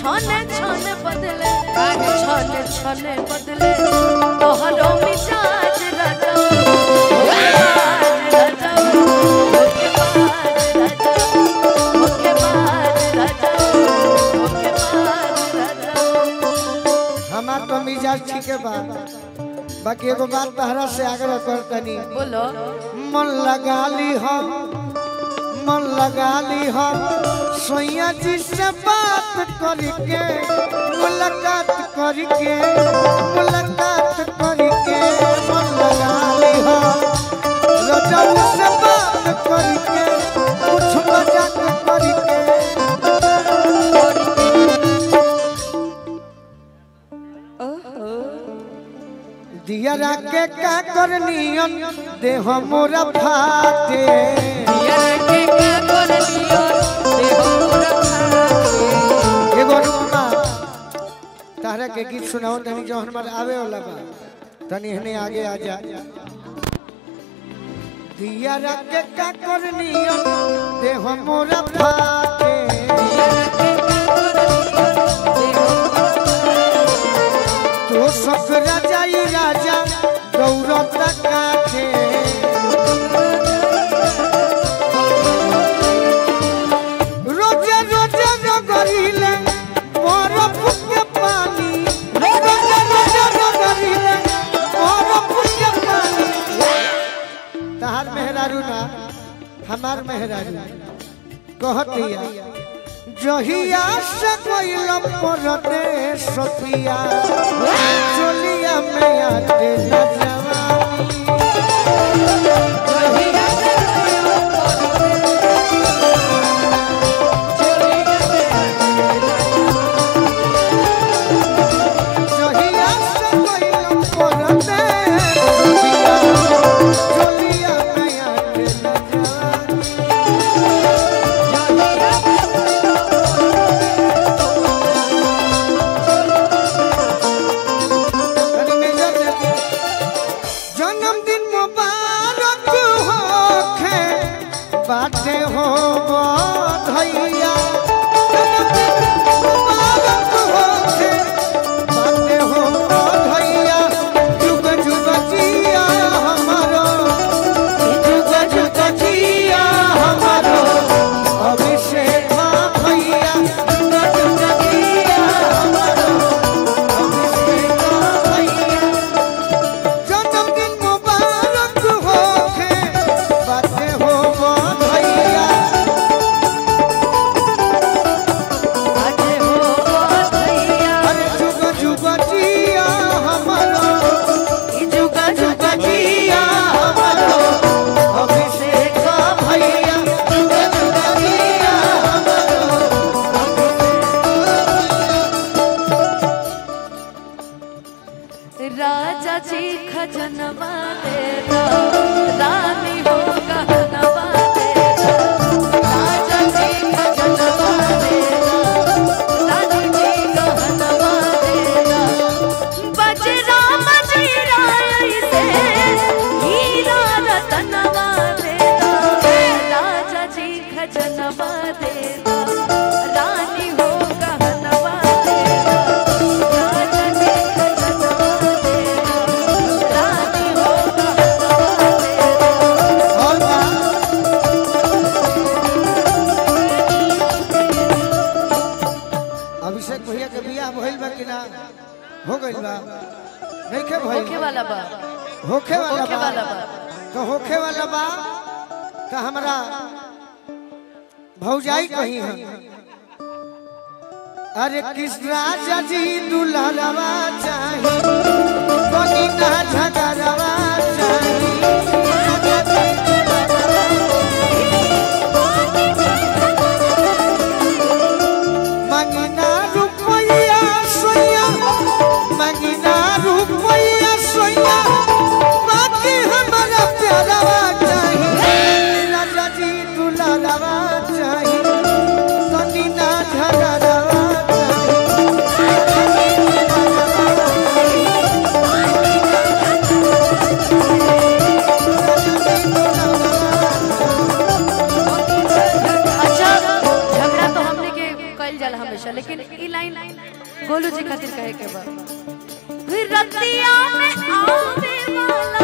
छने छने बदले छने छने बदले तोहरो मिजाज राजा हमार तो मिजाज ठीक है बा बाकी एगो बात तहरा से आग्रह करतनी बोलो मन लगा ली हम सोया जी से बात करके मुलाकात करके मन लगा ली हम रजब से बात करके कुछ मजाक करके दिया के का करनियन देह मोरा फाटे दिया के का करनियन देह मोरा फाटे एगो रुमा तारा के गीत सुनाओ तनी जो हमारे आवे वाला बा तनी हने आगे आ जा दिया के का करनियन देह मोरा फाटे तो सब राजा गौरव काटे रोजे रोजे रगड़िले बरफ के पानी रोजे रोजे रगड़िले बरफ के पानी तहार मेहरारू ना हमार मेहरारू कहतिया जहिया से कोइल परदेश सतिया चलिया में आते न जवानी जहिया से कोइल परदेश सतिया चलिया में आते न जन्मदिन मुबारक होखे बाटे हो बधैया जन्मदिन मुबारक होखे बाटे हो बधैया जुग जुग जिया हमारो जुग जुग जिया हमारो अभिषेक भैया जुग जुग जिया हमारो अभिषेक भैया जन्मदिन मुबारक होखे बाटे हो बधैया बाटे हो बधैया अरे जुग जुग जिया हमारो जुग जुग जिया हमारो अभिषेक भैया जुग जुग जिया हमारो राजा जी खजनवा देता रानी हो गहनवा देता राजा जी खजनवा देता रानी जी गहनवा देता बजरा मजीरा ऐसे हीरा रतनवा देता राजा जी खजनवा देता रानी हो गहनवा देता राजा जी खजनवा देता रानी हो गहनवा देता और बा अभिषेक भैया के बियाह भइल बा कि ना हो गइल बा नहीं के भइल होखे वाला बा होखे वाला होखे वाला बा तो होखे वाला बा तो हमरा भौजाई कहीं है अरे किस राजा जी दुल्हनवा चाही कोनी ना झगड़वा चाही मंगना रुपया सोया मंगना रुपया सोया बाकी हमारा प्यारवा चाही राजा जी दुल्हनवा चाही कोनी ना झगड़वा चाही लेकिन ई लाइन गोलू जी खातिर कहे के बा फिर रतिया में आवे वाला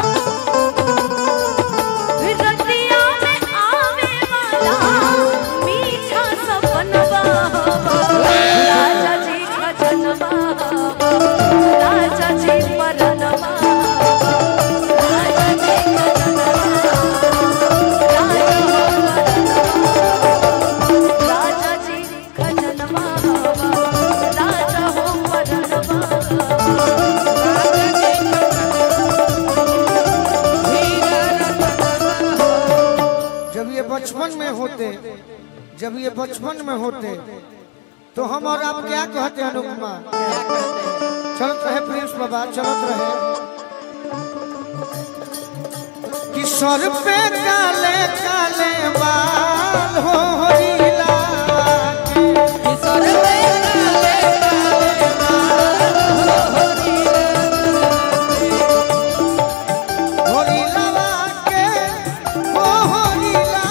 फिर रतिया में आवे वाला मीठा सपनवा राजा जी खजनवा राजा जी परनवा राजा जी खजनवा राजा जी खजनवा राजा हो परनवा जब ये बचपन में होते तो हम और आप क्या कहते हैं अनुपमा? चलत रहे प्रिंस बाबा, चलत रहे कि सर पे काले काले बाल हो रीला के, सर पे काले काले बाल हो रीला के, हो रीला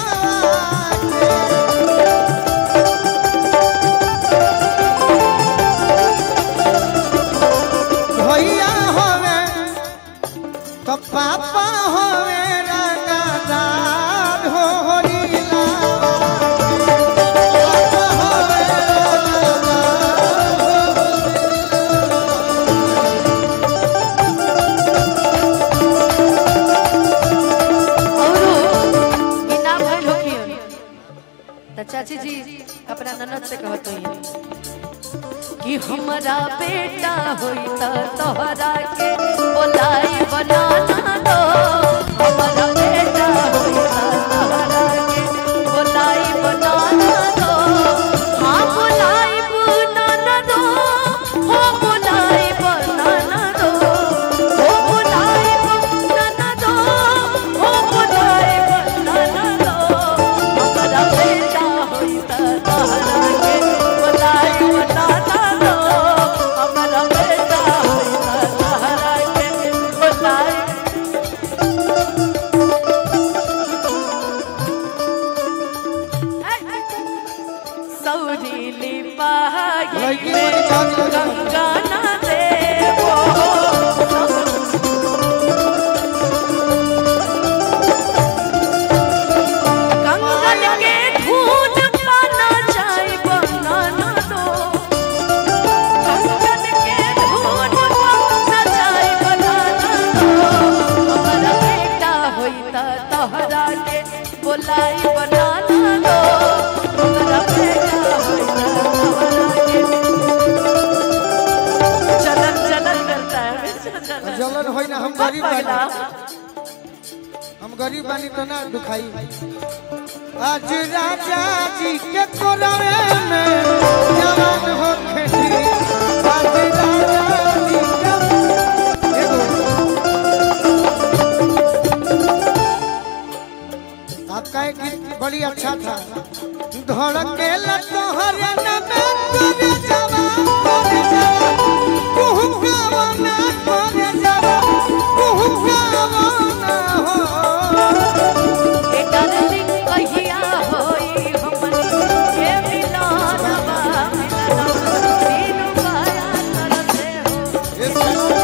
भैया होवे तो पापा होवे रंगदार हो रीला चाची जी अपना ननद से कहते हैं कि हमारा बेटा होई त तोहरा के बोलाई बनाना दो, हमारा बेटा होई त तोहरा के बोलाई बनाना दो, हाँ बोलाई बनाना दो, हो बोलाई बनाना दो, हो बोलाई बनाना दो, हो बोलाई बनाना दो, हमारा बेटा होई त तोहरा के बोलाई बनाना दो, हमारा बेटा होई त तोहरा के बोलाई। सौरीली पहाड़ी में गंगा ना देवो, कंगन के धूल पाना चाय बनाना दो, कंगन के धूल पाना चाय बनाना दो, हमारा बेटा होई त तोहरा के बोलाई बनाना दो, हमारा बेटा होई त तोहरा के चलन चलन करता है जलन होई ना, हम गरीब बानी, हम गरीब बानी तो ना दुखाई। आज राजा जी के कोरवे में जवान हो खेती, आज राजा जी के आपका एक गीत बड़ी अच्छा था, धड़के लतोहर न करे जवान करे जवान कुहुकावना करे जवान कुहुकावना हो ए डार्लिंग कहिया होई हमनी ए मिलनवा तीनों पाया तरसे हो ये सुनो के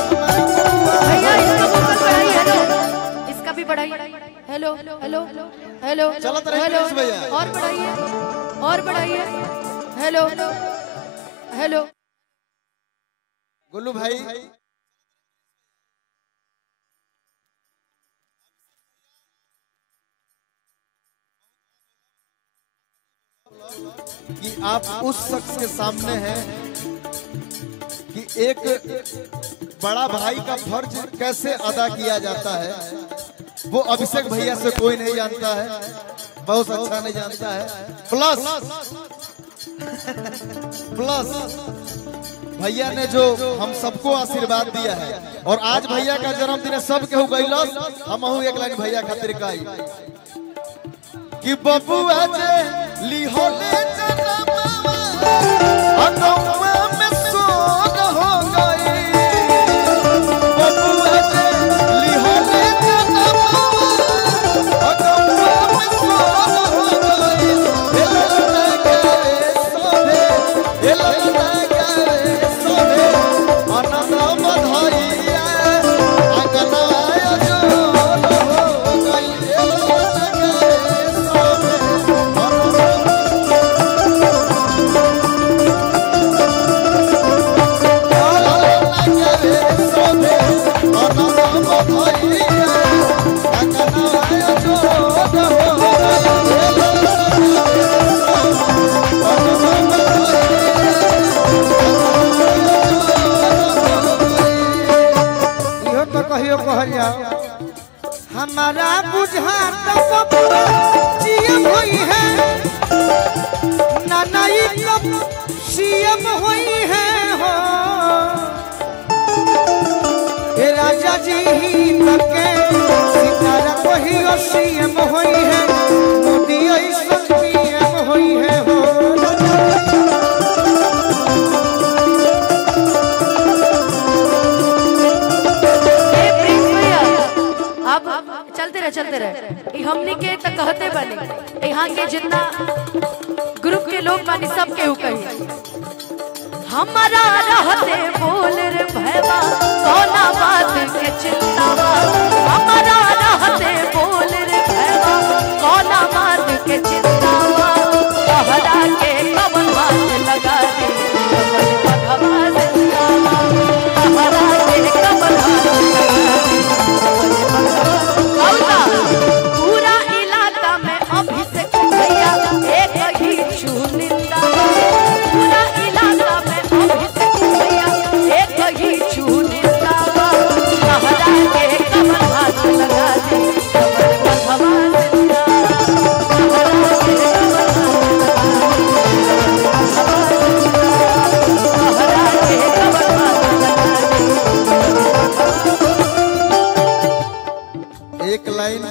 भैया इसका वोकल बढ़ाइए, इसका भी बढ़ाइए, हेलो हेलो हेलो चलत रही हेलो प्रिंस भैया। और बढ़ाइए हेलो हेलो गोलू भाई कि आप उस शख्स के सामने हैं कि एक बड़ा भाई का फर्ज कैसे अदा किया जाता है, वो अभिषेक भैया से कोई नहीं जानता है, बहुत अच्छा नहीं जानता है। प्लस भैया ने जो हम सबको आशीर्वाद दिया है, और आज भैया का जन्मदिन है, सब केहू गइलस, हमहू एक लाइन भैया खातिर गाई कि बबुआ जे लिहोले जनमवा अगौवा में सोग हो गई, बबुआ जे लिहोले हमारा बुझाता बबुआ सीएम होई है नानाई कब सीएम होई है हो ए राजा जी ही तके सितारा कोई सीएम होई है मोदी ऐसा पीएम होई है हो चलते रहे हमने के तो कहते बने यहाँ के जितना ग्रुप के लोग बानी सब के कही हमारा रहते बोल रे भैया सोना बात के चिंतावा हमारा रहते बोल रे भैया सोना बात के चिंतावा कहरा के कवन हाथ लगा दे भगवा जिंदावा कहरा के कवन हाथ लगा दे पूरा इलाका में अभिषेक भैया एक ही चुनिंदा पूरा इलाका में अभिषेक भैया एक ही चुनिंदा कहरा के कमर हाथ लगा दे कमर भगवा जिंदा कहरा के कमर हाथ लगा दे एक लाइन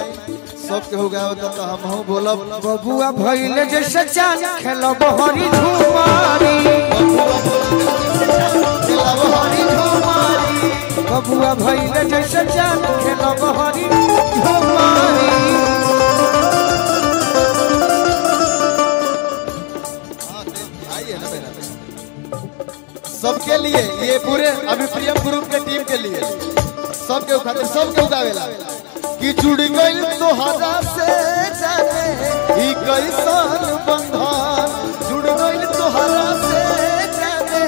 सबके हो गया होता तो हम हूँ बोलब बबुआ भइले जैसे चांद खेलब हरी झुमारी बबुआ भइले जैसे चांद खेलब हरी झुमारी सबके लिए ये पूरे अभिप्रियम ग्रुप के टीम के लिए सबके खातिर सबके उगावेला कि जुड़ गई तोहरा से जाने ई कैसन बंधन जुड़ गई तोहरा से जाने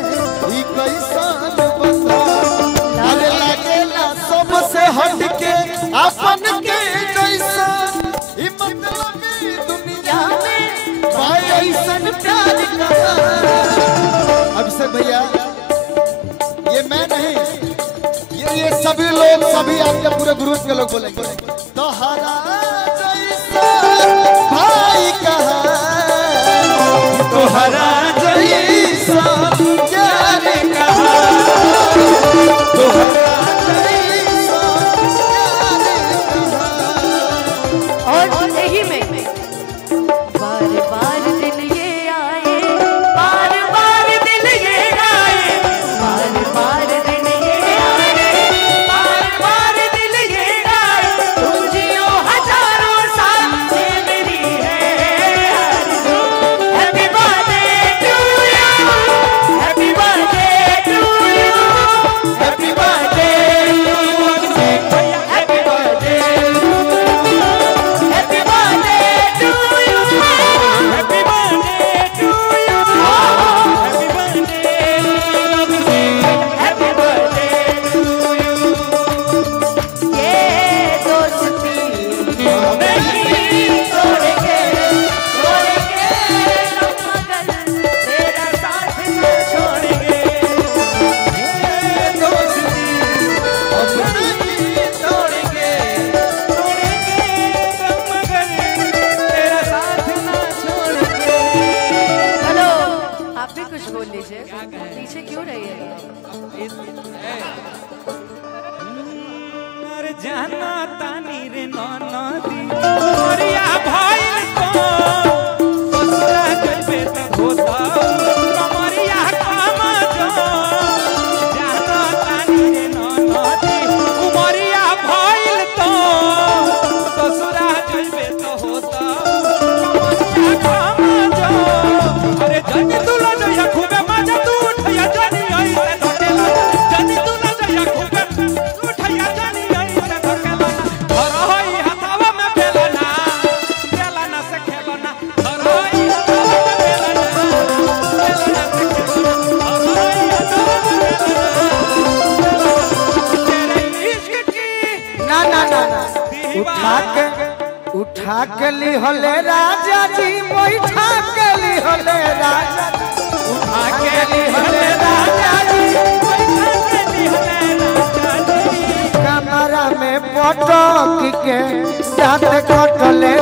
ई कैसन बंधन अरे लागेला सबसे हट के अपन के जैसन ई मतलबी दुनिया में भाई ऐसन प्यार का अभिषेक भैया ये मैं नहीं ये सभी लोग सभी आपके पूरे ग्रुप के लोग बोलेंगे तोहरा जैसा भाई कहा तोहरा जैसा प्यार कहा तोहरा जैसा प्यार कहा और यही में बार बार दिन ये आए बार बार दिन ये आए बार बार दिन ये आए बार बार दिन ये आए तुम जियो हजारों साल से मेरी है happy birthday two you happy birthday two you happy birthday happy birthday happy birthday two you happy birthday two you happy birthday two you ये दोस्ती नहीं तोड़ेंगे हम मगर तेरा साथ न छोड़ेंगे ये दोस्ती अब नहीं तोड़ेंगे हेलो आप भी कुछ बोल लीजिए पीछे क्यों रहिएगा जाना तानी रे नदी मोरिया भइल तो ससुरा जइबे त होता कमरिया काम जो जाना तानी रे नदी मोरिया भइल तो ससुरा जइबे त होता कमरिया काम जो अरे जनी तुला जइया खूबे मजा तू उठैया जनी ऐसे धकेला जनी तुला जइया खूबे उठैया जनी ऐसे धकेला घर होई हथवा में बेलना बेलना से खेलना घर होई हथवा में बेलना बेलना से खेलना घर होई हथवा में बेलना तेरे इश्क की ना ना ना ना उठा के ली होले राजा जी बैठा के ली होले राजा उठा के ली होले राजा जी बैठा के ली हले राजा जी कमरा में पटक के दांत कटले